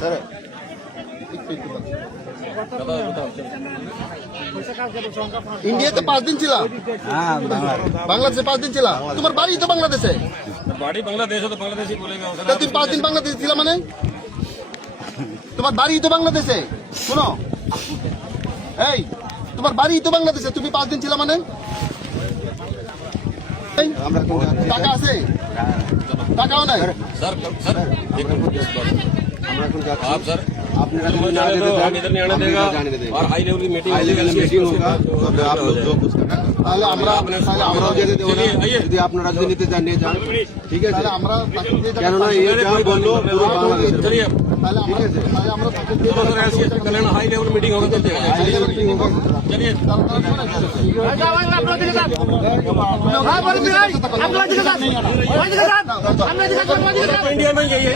Sir ইন্ডিয়াতে 5 দিন ছিল, হ্যাঁ বাংলাদেশে 5 দিন ছিল। তোমার বাড়ি তো বাংলাদেশে, বাড়ি বাংলাদেশ তো বাংলাদেশি বলেগা। তা তুমি 5 দিন বাংলাদেশে ছিল মানে? তোমার বাড়ি তো বাংলাদেশে। শোনো, এই তোমার বাড়ি তো বাংলাদেশে, তুমি 5 দিন ছিল মানে? এই, টাকা আছে? টাকাও নাই। सर सर আমরা এখন যাচ্ছি। आप सर আপনারা हम যদি না जाने যেতে दो, চান, हम इधर नहीं आने हम देगा इधर जाने देंगे। और हाई लेवल की मीटिंग हाई लेवल मीटिंग होगा, तो आप लोग जो कुछ करना তাহলে আমরা আমরাও যেতে দেবো না। चलिए, आइए। যদি আপনারা যদি নিতে চান নিয়ে যান, ঠিক আছে। তাহলে আমরা তাকে দিয়ে যাবো। কেননা এই যা বললো পুরো বাংলাদেশের चलिए তাহলে আমরা তাকে দিয়ে चलो सर ऐसे कल हाई लेवल मीटिंग होगा चलते हैं। मीटिंग होगा। चलिए इंडिया में यही है।